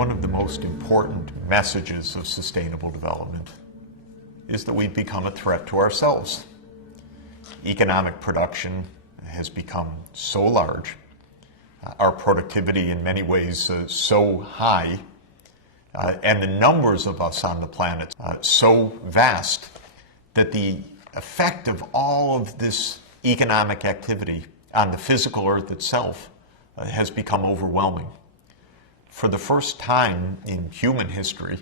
One of the most important messages of sustainable development is that we've become a threat to ourselves. Economic production has become so large, our productivity in many ways so high, and the numbers of us on the planet so vast that the effect of all of this economic activity on the physical earth itself has become overwhelming. For the first time in human history,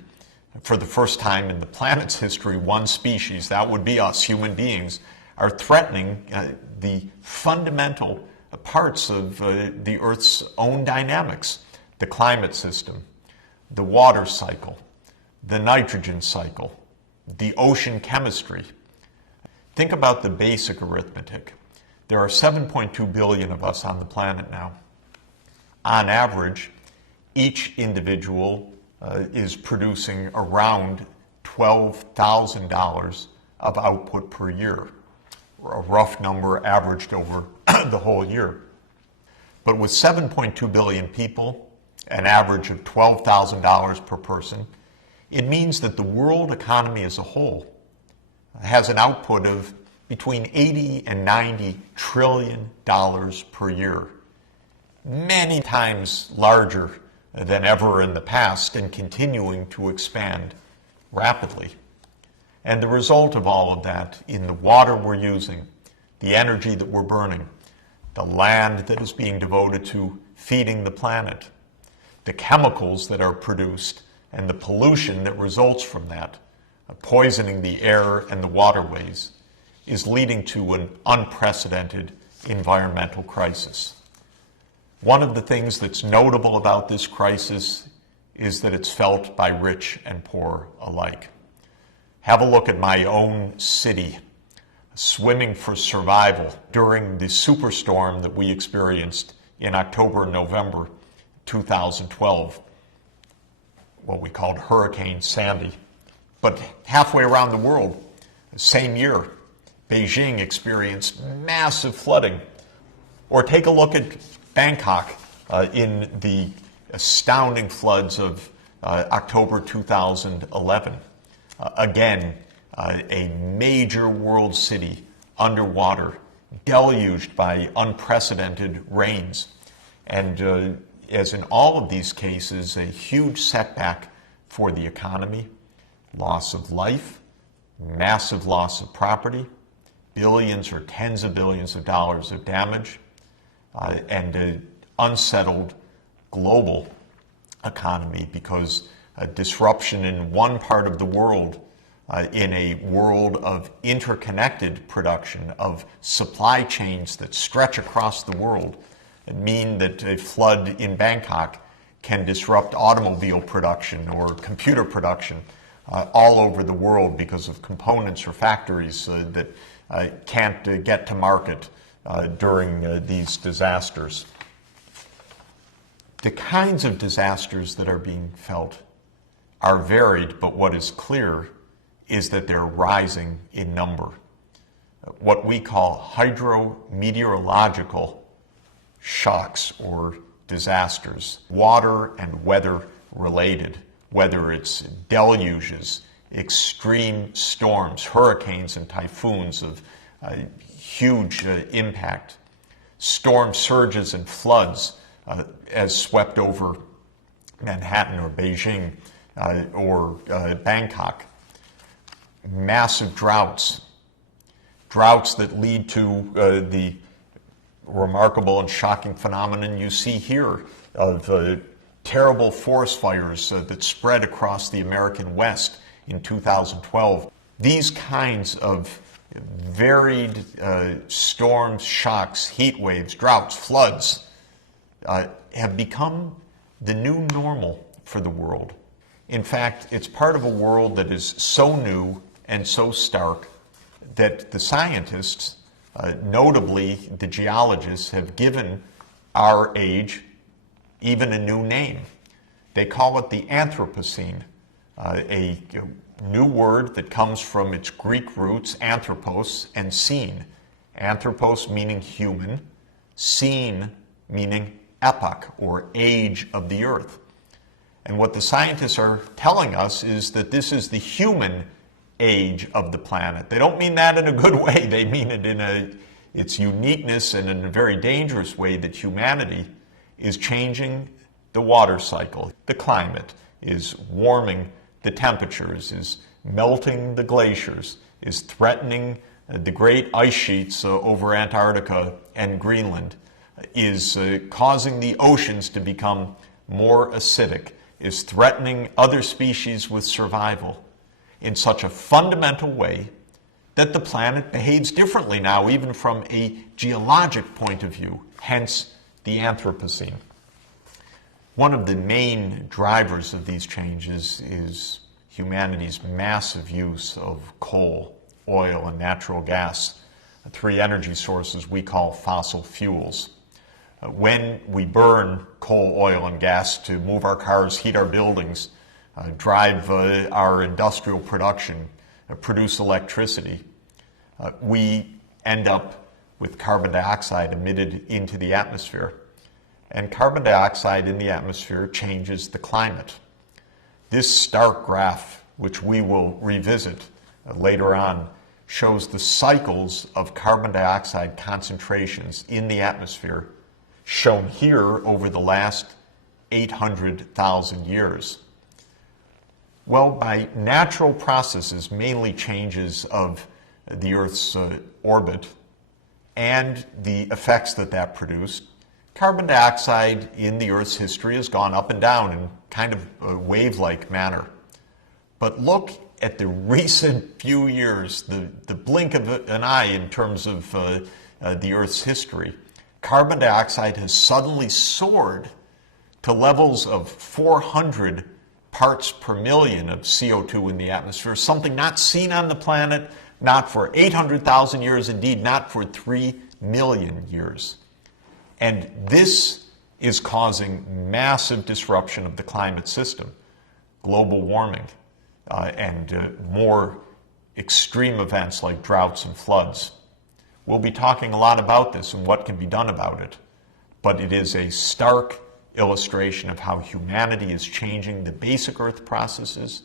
for the first time in the planet's history, one species, that would be us, human beings, are threatening the fundamental parts of the Earth's own dynamics, the climate system, the water cycle, the nitrogen cycle, the ocean chemistry. Think about the basic arithmetic. There are 7.2 billion of us on the planet now. On average, each individual is producing around $12,000 of output per year, a rough number averaged over the whole year. But with 7.2 billion people, an average of $12,000 per person, it means that the world economy as a whole has an output of between 80 and 90 trillion dollars per year, many times larger than ever in the past and continuing to expand rapidly. And the result of all of that in the water we're using, the energy that we're burning, the land that is being devoted to feeding the planet, the chemicals that are produced, and the pollution that results from that, poisoning the air and the waterways, is leading to an unprecedented environmental crisis. One of the things that's notable about this crisis is that it's felt by rich and poor alike. Have a look at my own city, swimming for survival during the superstorm that we experienced in October and November 2012, what we called Hurricane Sandy. But halfway around the world, same year, Beijing experienced massive flooding. Or take a look at Bangkok in the astounding floods of October 2011. Again, a major world city underwater, deluged by unprecedented rains. And as in all of these cases, a huge setback for the economy, loss of life, massive loss of property, billions or tens of billions of dollars of damage, and an unsettled global economy because a disruption in one part of the world, in a world of interconnected production, of supply chains that stretch across the world, mean that a flood in Bangkok can disrupt automobile production or computer production all over the world because of components or factories that can't get to market during these disasters. The kinds of disasters that are being felt are varied, but what is clear is that they're rising in number. What we call hydrometeorological shocks or disasters, water and weather related, whether it's deluges, extreme storms, hurricanes and typhoons of huge impact, storm surges and floods as swept over Manhattan or Beijing or Bangkok, massive droughts that lead to the remarkable and shocking phenomenon you see here of terrible forest fires that spread across the American West in 2012. These kinds of varied storms, shocks, heat waves, droughts, floods have become the new normal for the world. In fact, it's part of a world that is so new and so stark that the scientists, notably the geologists, have given our age even a new name. They call it the Anthropocene, a new word that comes from its Greek roots, anthropos and scene. Anthropos meaning human, scene meaning epoch or age of the earth. And what the scientists are telling us is that this is the human age of the planet. They don't mean that in a good way. They mean it in its uniqueness and in a very dangerous way, that humanity is changing the water cycle. The climate is warming the temperatures, is melting the glaciers, is threatening the great ice sheets over Antarctica and Greenland, is causing the oceans to become more acidic, is threatening other species with survival in such a fundamental way that the planet behaves differently now, even from a geologic point of view, hence the Anthropocene. One of the main drivers of these changes is humanity's massive use of coal, oil, and natural gas, three energy sources we call fossil fuels. When we burn coal, oil, and gas to move our cars, heat our buildings, drive our industrial production, produce electricity, we end up with carbon dioxide emitted into the atmosphere. And carbon dioxide in the atmosphere changes the climate. This stark graph, which we will revisit later on, shows the cycles of carbon dioxide concentrations in the atmosphere, shown here over the last 800,000 years. Well, by natural processes, mainly changes of the Earth's orbit and the effects that produced, carbon dioxide in the Earth's history has gone up and down in kind of a wave-like manner. But look at the recent few years, the blink of an eye in terms of the Earth's history. Carbon dioxide has suddenly soared to levels of 400 parts per million of CO2 in the atmosphere, something not seen on the planet, not for 800,000 years, indeed not for 3 million years. And this is causing massive disruption of the climate system, global warming, and more extreme events like droughts and floods. We'll be talking a lot about this and what can be done about it, but it is a stark illustration of how humanity is changing the basic Earth processes.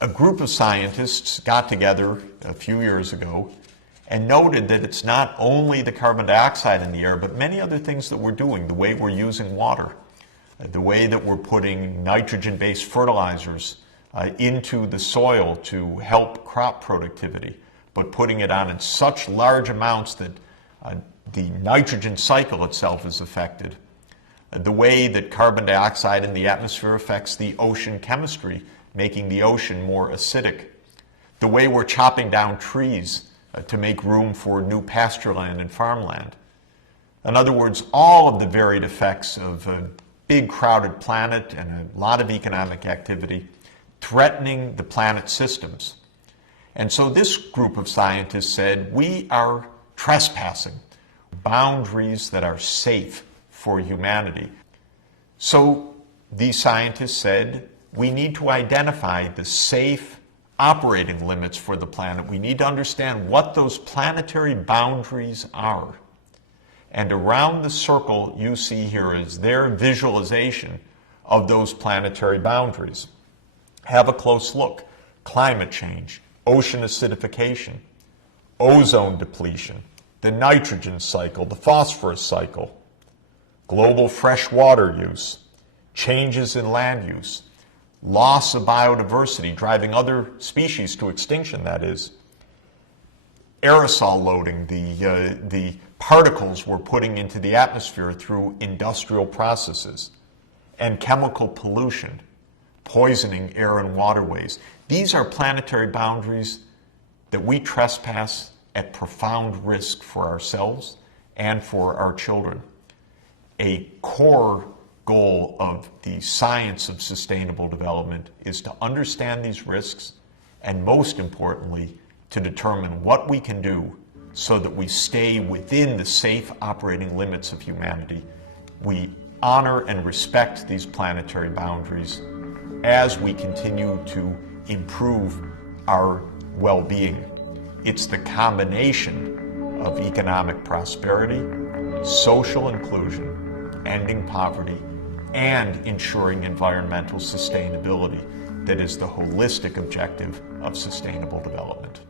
A group of scientists got together a few years ago and noted that it's not only the carbon dioxide in the air, but many other things that we're doing, the way we're using water, the way that we're putting nitrogen-based fertilizers into the soil to help crop productivity, but putting it on in such large amounts that the nitrogen cycle itself is affected. The way that carbon dioxide in the atmosphere affects the ocean chemistry, making the ocean more acidic. The way we're chopping down trees to make room for new pasture land and farmland. In other words, all of the varied effects of a big crowded planet and a lot of economic activity threatening the planet's systems. And so this group of scientists said, we are trespassing boundaries that are safe for humanity. So these scientists said, we need to identify the safe operating limits for the planet. We need to understand what those planetary boundaries are. And around the circle you see here is their visualization of those planetary boundaries. Have a close look. Climate change, ocean acidification, ozone depletion, the nitrogen cycle, the phosphorus cycle, global freshwater use, changes in land use, loss of biodiversity, driving other species to extinction, that is, aerosol loading, the particles we're putting into the atmosphere through industrial processes, and chemical pollution, poisoning air and waterways. These are planetary boundaries that we trespass at profound risk for ourselves and for our children. A core goal of the science of sustainable development is to understand these risks and, most importantly, to determine what we can do so that we stay within the safe operating limits of humanity. We honor and respect these planetary boundaries as we continue to improve our well-being. It's the combination of economic prosperity, social inclusion, ending poverty, and ensuring environmental sustainability that is the holistic objective of sustainable development.